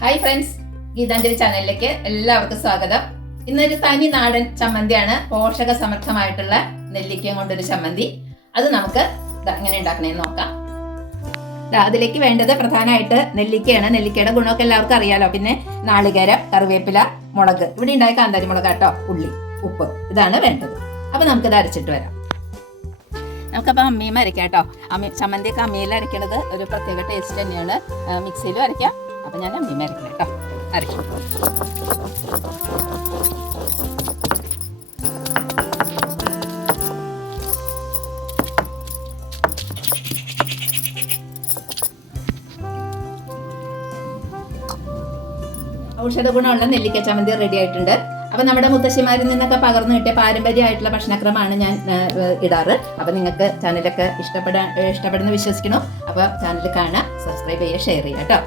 Hi friends, Geethanjali ചാനലിലേക്ക് എല്ലാവർക്കും സ്വാഗതം. ഇന്നൊരു തനി നാടൻ ചമ്മന്തിയാണ്, പോഷക സമൃദ്ധമായിട്ടുള്ള നെല്ലിക്കയും കൊണ്ടൊരു ചമ്മന്തി. അത് നമുക്ക് എങ്ങനെ ഉണ്ടാക്കണേന്ന് നോക്കാം. അതിലേക്ക് വേണ്ടത് പ്രധാനമായിട്ട് നെല്ലിക്കയാണ്. നെല്ലിക്കയുടെ ഗുണമൊക്കെ എല്ലാവർക്കും അറിയാലോ. പിന്നെ നാളികേരം, കറിവേപ്പില, മുളക്, ഇവിടെ ഉണ്ടായ കാന്താരി മുളക് കേട്ടോ, ഉള്ളി, ഉപ്പ്, ഇതാണ് വേണ്ടത്. അപ്പൊ നമുക്കിത് അരച്ചിട്ട് വരാം. നമുക്കപ്പോൾ അമ്മിയും അരയ്ക്കാം കേട്ടോ. ചമ്മന്തിയൊക്കെ അമ്മിയിൽ അരയ്ക്കണത് ഒരു പ്രത്യേക ടേസ്റ്റ് തന്നെയാണ്. മിക്സിയിലും അരയ്ക്കാം. അപ്പം ഞാൻ അമ്മിയും അരയ്ക്കാം കേട്ടോ. അരയ്ക്കും. ഔഷധ ഗുണമുള്ള നെല്ലിക്ക ചമ്മന്തി റെഡി ആയിട്ടുണ്ട്. അപ്പം നമ്മുടെ മുത്തശ്ശിമാരിൽ നിന്നൊക്കെ പകർന്നു കിട്ടിയ പാരമ്പര്യമായിട്ടുള്ള ഭക്ഷണക്രമമാണ് ഞാൻ ഇടാറ്. അപ്പം നിങ്ങൾക്ക് ചാനലൊക്കെ ഇഷ്ടപ്പെടുന്ന വിശ്വസിക്കണോ? അപ്പോൾ ചാനൽ കാണുക, സബ്സ്ക്രൈബ് ചെയ്യുക, ഷെയർ ചെയ്യുക കേട്ടോ.